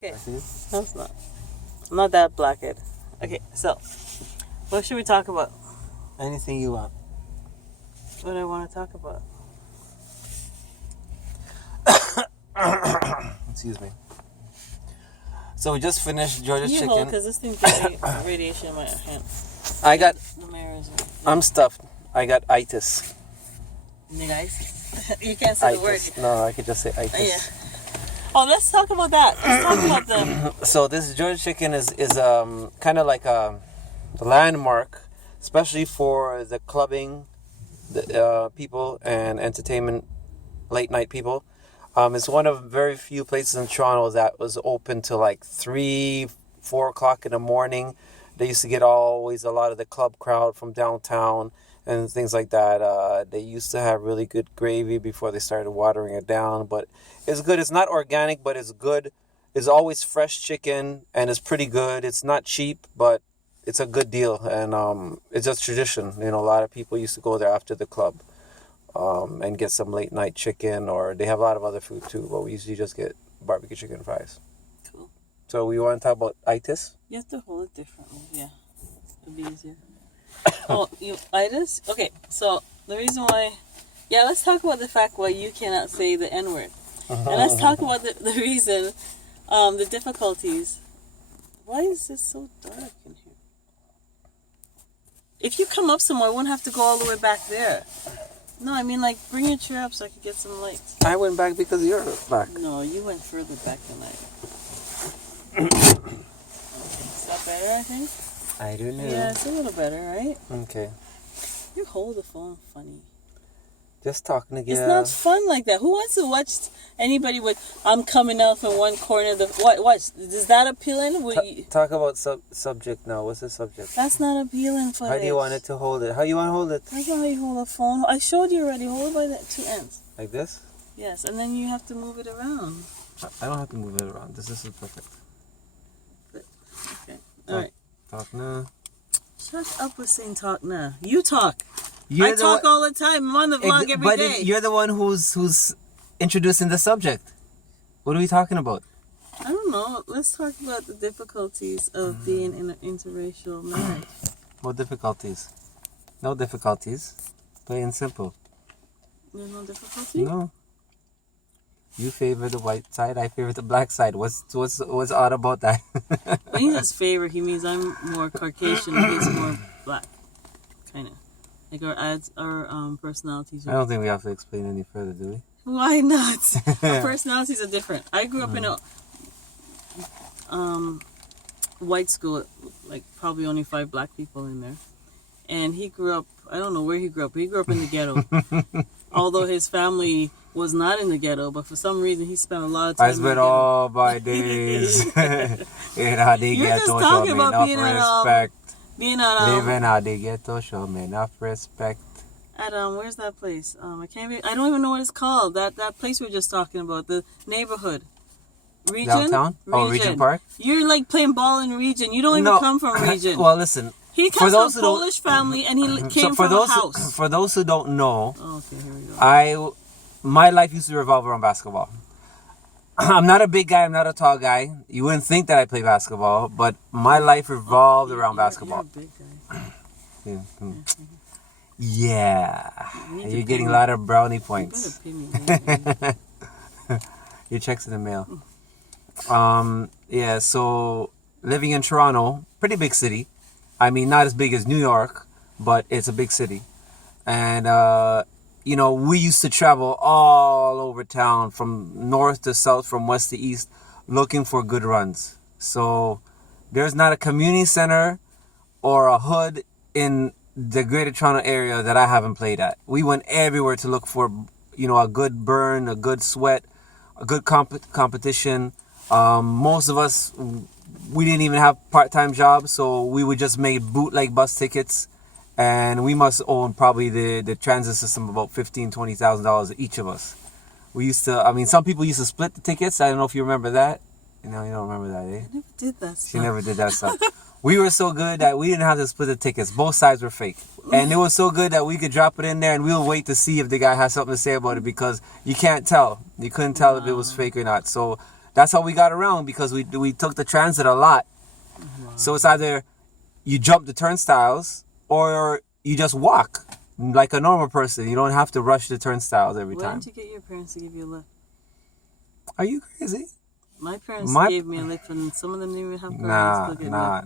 Okay, no, it's not. I'm not that blackhead. Okay, so what should we talk about? Anything you want. What do I want to talk about? Excuse me. So we just finished Georgia Can you chicken. hold, because this thing's getting radiation in my hand. I got. The mirrors. I'm stuffed. I got itis. You guys, you can't say the word. Itis. No, I could just say itis. Yeah. Oh, let's talk about that. Let's talk about them. So this Georgia chicken is kind of like a landmark, especially for the clubbing, the people and entertainment, late night people. It's one of very few places in Toronto that was open till like 3, 4 o'clock in the morning. They used to get always a lot of the club crowd from downtown and things like that. They used to have really good gravy before they started watering it down. But it's good. It's not organic, but it's good. It's always fresh chicken, and it's pretty good. It's not cheap, but it's a good deal. And it's just tradition. You know, a lot of people used to go there after the club. And get some late night chicken, or they have a lot of other food too, but we usually just get barbecue chicken fries. Cool. So we want to talk about itis? You have to hold it differently. Yeah, it'll be easier. Oh, you itis? Okay, so the reason why, let's talk about the fact why you cannot say the N word, and let's talk about the reason, the difficulties. Why is this so dark in here? If you come up somewhere, I won't have to go all the way back there. No, I mean, like, bring your chair up so I could get some lights. I went back because you're back. No, you went further back than I did. Okay, is that better, I think? I don't know. Yeah, it's a little better, right? Okay. You hold the phone funny. Just talking to It's not fun like that. Who wants to watch anybody with, I'm coming out from one corner of the... What? Is that appealing? Talk about subject now. What's the subject? That's not appealing for How do you want it to hold it? How you want to hold it? That's not how you hold a phone. I showed you already. Hold it by the two ends. Like this? Yes, and then you have to move it around. I don't have to move it around. This is perfect. Okay. All right. Talk now. Shut up with saying talk now. You talk. I talk all the time. I'm on the vlog every day. But you're the one who's introducing the subject. What are we talking about? I don't know. Let's talk about the difficulties of being in an interracial marriage. What difficulties? No difficulties. Plain and simple. There's no difficulty? No. You favor the white side, I favor the black side. What's odd about that? When he says favor, he means I'm more Caucasian and he's more black. Kind of. Like our personalities are... I don't think we have to explain any further, do we? Why not? Our personalities are different. I grew up in a white school, like probably only 5 black people in there. And he grew up, I don't know where he grew up, but he grew up in the ghetto. Although his family was not in the ghetto, but for some reason he spent a lot of time I spent all my days in the ghetto. You're just talking about being respect. Being at living out the ghetto, show me enough respect. At where's that place? I don't even know what it's called. That place we were just talking about, the neighborhood. Region? Downtown? Oh, Region Park? You're like playing ball in Region. You don't even come from Region. Well, listen. He comes from a Polish family and he came from a house. For those who don't know, okay, here we go. My life used to revolve around basketball. I'm not a big guy. I'm not a tall guy. You wouldn't think that I play basketball, but my life revolved around basketball. You're a big guy. Yeah. You're getting a lot of brownie points. Your check's in the mail. Yeah, so living in Toronto, pretty big city. I mean, not as big as New York, but it's a big city. And, you know, we used to travel all over town from north to south, from west to east, looking for good runs. So there's not a community center or a hood in the greater Toronto area that I haven't played at. We went everywhere to look for, you know, a good burn, a good sweat, a good competition. Most of us, we didn't even have part-time jobs, so we would just make bootleg bus tickets. And we must own probably the transit system about $15,000, $20,000 each of us. We used to, I mean, some people used to split the tickets. I don't know if you remember that. You know, you don't remember that, eh? I never did that stuff. She never did that stuff. We were so good that we didn't have to split the tickets. Both sides were fake. And it was so good that we could drop it in there and we'll wait to see if the guy has something to say about it, because you can't tell. You couldn't tell if it was fake or not. So That's how we got around, because we took the transit a lot. Wow. So it's either you jump the turnstiles or you just walk like a normal person. You don't have to rush the turnstiles every Why time. didn't you get your parents to give you a lift? Are you crazy? My parents gave me a lift, and some of them didn't even have cars.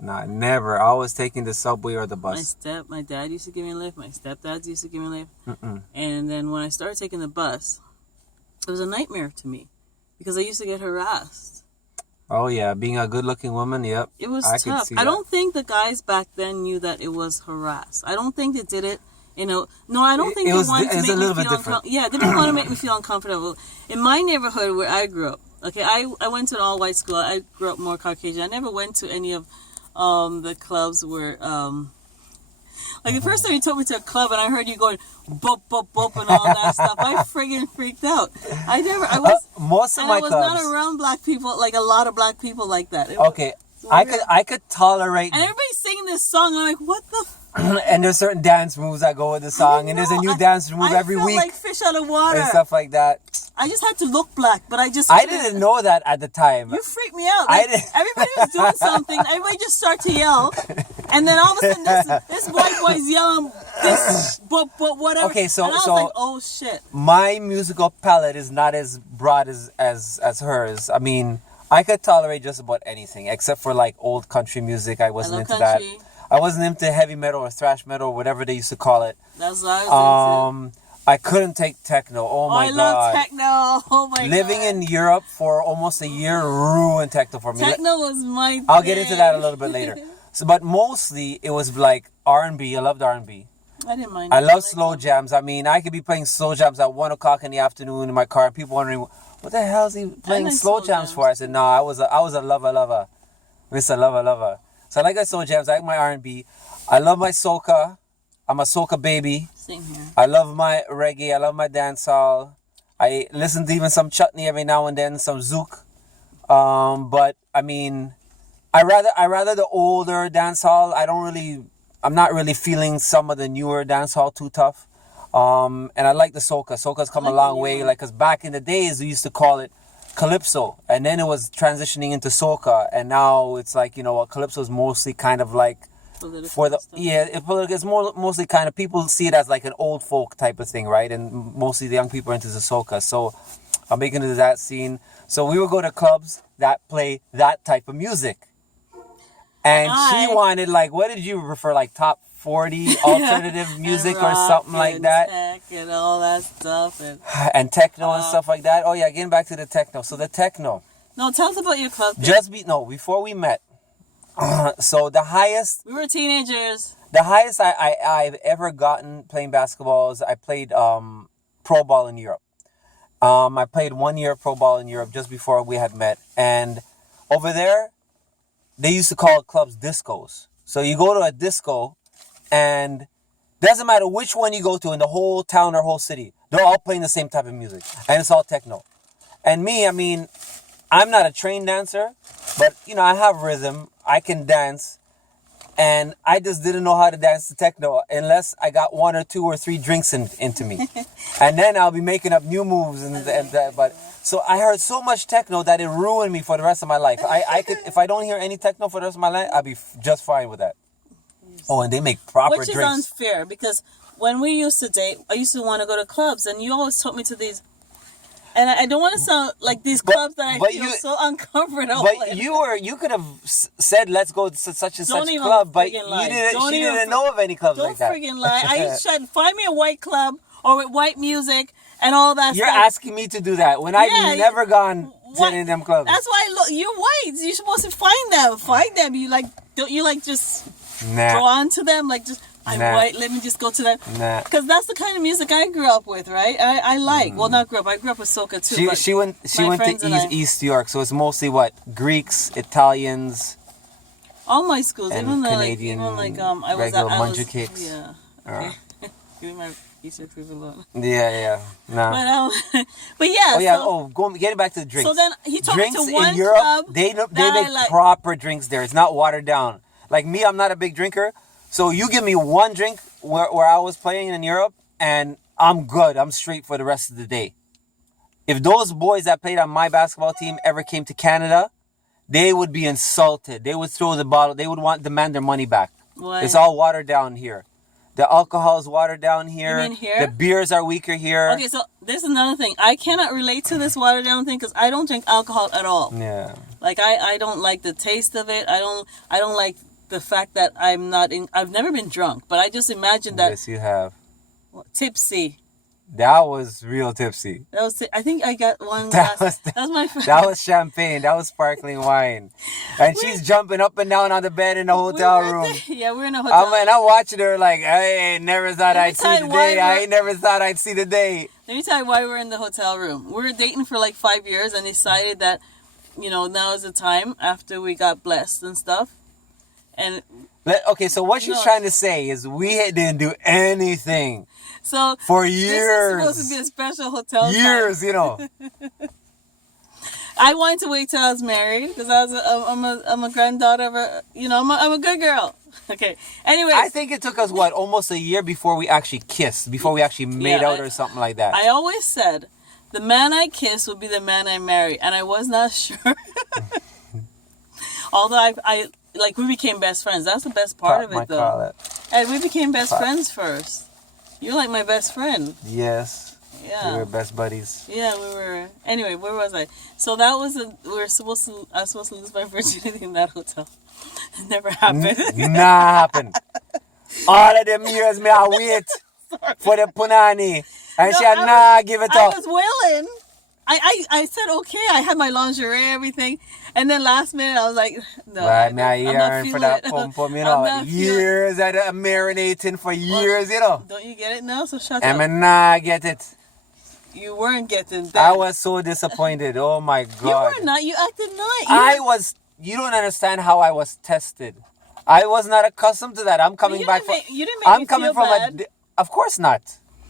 Nah, never. I was taking the subway or the bus. My dad used to give me a lift. My stepdad used to give me a lift. Mm-mm. And then when I started taking the bus, it was a nightmare to me because I used to get harassed. Oh yeah, being a good-looking woman, yep. It was Could tough. see I that. don't think the guys back then knew that it was harass. I don't think they did it. No, I don't think they wanted to make me feel uncomfortable. Yeah, they didn't want to make me feel uncomfortable. In my neighborhood where I grew up, okay, I went to an all-white school. I grew up more Caucasian. I never went to any of the clubs where, like the first time you took me to a club and I heard you going bop, bop, bop and all that stuff, I friggin' freaked out. I was not around black people, like a lot of black people like that. Okay, I could tolerate. And everybody's singing this song. I'm like, what the? And there's certain dance moves that go with the song, and there's a new dance move every week. I felt like fish out of water and stuff like that. I just had to look black, but I didn't know that at the time. You freaked me out. Like, everybody was doing something. Everybody just started to yell, and then all of a sudden this white boy's yelling this, but whatever. Okay, so and I was like, oh shit. My musical palette is not as broad as hers. I mean, I could tolerate just about anything except for like old country music. I wasn't into country. that. I wasn't into heavy metal or thrash metal or whatever they used to call it. That's what I was into. I couldn't take techno. Oh my god. I love techno. Oh my god. Living in Europe for almost a year ruined techno for me. Techno was my I'll get into that a little bit later. But mostly it was like R&B. I loved R&B. I didn't mind. I love slow jams. I mean, I could be playing slow jams at 1 o'clock in the afternoon in my car, and people wondering, what the hell is he playing slow jams for? I said, no, I was a lover. Mr. Lover. So I like my slow jams. I like my R&B. I love my soca. I'm a soca baby. Same here. I love my reggae. I love my dancehall. I listen to even some chutney every now and then, some zouk. But I mean, I rather the older dancehall. I'm not really feeling some of the newer dancehall too tough. And I like the soca. Soca's come a long way. Like, cause back in the days we used to call it calypso, and then it was transitioning into soca, and now it's like, calypso is mostly kind of like political for the stuff. it's mostly kind of, people see it as like an old folk type of thing, right? And mostly the young people are into the soca. So I'm making it to that scene. So we would go to clubs that play that type of music, and she wanted, like, what did you prefer, like top 40 alternative music or something like that, tech and all that stuff, and techno and stuff like that. Oh yeah, getting back to the techno. So the techno. No, tell us about your club. Before we met. So the highest. We were teenagers. The highest I've ever gotten playing basketball is I played pro ball in Europe. I played 1 year pro ball in Europe just before we had met, and over there, they used to call clubs discos. So you go to a disco, and doesn't matter which one you go to in the whole town or whole city, they're all playing the same type of music, and it's all techno. And me, I mean, I'm not a trained dancer, but I have rhythm. I can dance, and I just didn't know how to dance to techno unless I got 1 or 2 or 3 drinks into me, and then I'll be making up new moves and that. But so I heard so much techno that it ruined me for the rest of my life. I could, if I don't hear any techno for the rest of my life, I'll be just fine with that. Oh, and they make proper drinks. Which is unfair, because when we used to date, I used to want to go to clubs, and you always took me to these. And I don't want to sound like these clubs that I feel so uncomfortable. But you could have said, let's go to such and such club, but she didn't know of any clubs like that. Don't friggin' lie. I should find me a white club or with white music and all that You're stuff. asking me to do that when I've never gone to any of them clubs. That's why you're white. You're supposed to find them. Don't you just drawn to them? Like, just, I'm white, let me just go to them. Because that's the kind of music I grew up with, right? I like. Well, not grew up. I grew up with soca too. She went to East York, so it's mostly what? Greeks, Italians. All my schools, and even Canadian, I was Munja cakes. Yeah. Okay. Give me my research proof alone. Yeah. No. But yeah. Oh yeah. Getting back to the drinks. So then he took drinks me to one in Europe. club. They make proper drinks there. It's not watered down. Like me, I'm not a big drinker. So you give me one drink where I was playing in Europe, and I'm good. I'm straight for the rest of the day. If those boys that played on my basketball team ever came to Canada, they would be insulted. They would throw the bottle. They would demand their money back. Why? It's all watered down here. The alcohol is watered down here. You mean here? The beers are weaker here. Okay, so there's another thing. I cannot relate to this watered down thing because I don't drink alcohol at all. Yeah. Like I don't like the taste of it. I don't like the fact that I've never been drunk, but I just imagine that. Yes, you have. Tipsy. That was real tipsy. I think I got one That glass. was That was my first. That was champagne. That was sparkling wine. And she's jumping up and down on the bed in the hotel room. Yeah, we're in a hotel. I'm watching her like, I never thought I'd see the day. I never thought I'd see the day. Let me tell you why we're in the hotel room. We were dating for like 5 years and decided that, now is the time after we got blessed and stuff. And okay, so what she's trying to say is we didn't do anything. So for years. This is supposed to be a special hotel. Years, I wanted to wait till I was married because I'm a granddaughter of a, I'm a good girl. Okay. Anyway, I think it took us almost a year before we actually kissed, before we actually made out or something like that. I always said the man I kiss would be the man I marry, and I was not sure. Although I we became best friends. That's the best part of it, though. And we became best friends first. You're like my best friend. Yes. Yeah. We were best buddies. Yeah, we were. Anyway, where was I? So that was I was supposed to lose my virginity in that hotel. It never happened. Nah happened. All of them years me I wait for the punani. And she had give it up. I was willing. I said okay. I had my lingerie, everything. And then last minute I was like, no. Right now yearning for that pum, years I marinating for years, Don't you get it now? So shut up. I nah get it. You weren't getting that. I was so disappointed. Oh my God. You were not. You acted nice. You don't understand how I was tested. I was not accustomed to that. I'm coming back from. You didn't make me feel bad. Of course not.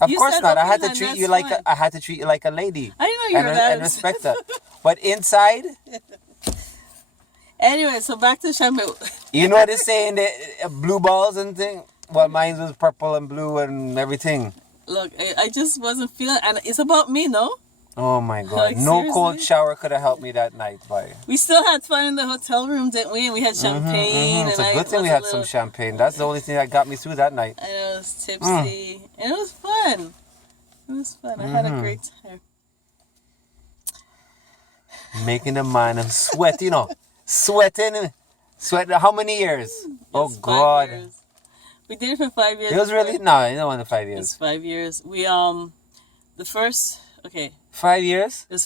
Of course not. Okay, I had to treat you like I had to treat you like a lady. I didn't know you were that. And respect her. But inside. Anyway, so back to champagne. You know they saying the blue balls and thing. Well, mine was purple and blue and everything. Look, I just wasn't feeling, and it's about me, no? Oh my God! Like, no seriously? cold shower could have helped me that night, boy. We still had fun in the hotel room, didn't we? And we had champagne. It's a good thing we had some champagne. That's the only thing that got me through that night. And it was tipsy, and it was fun. It was fun. I had a great time. Making the man sweat, sweating. How many years? Oh God! Years. We did it for 5 years. It was really no one 5 years. It's 5 years. We the first 5 years. It was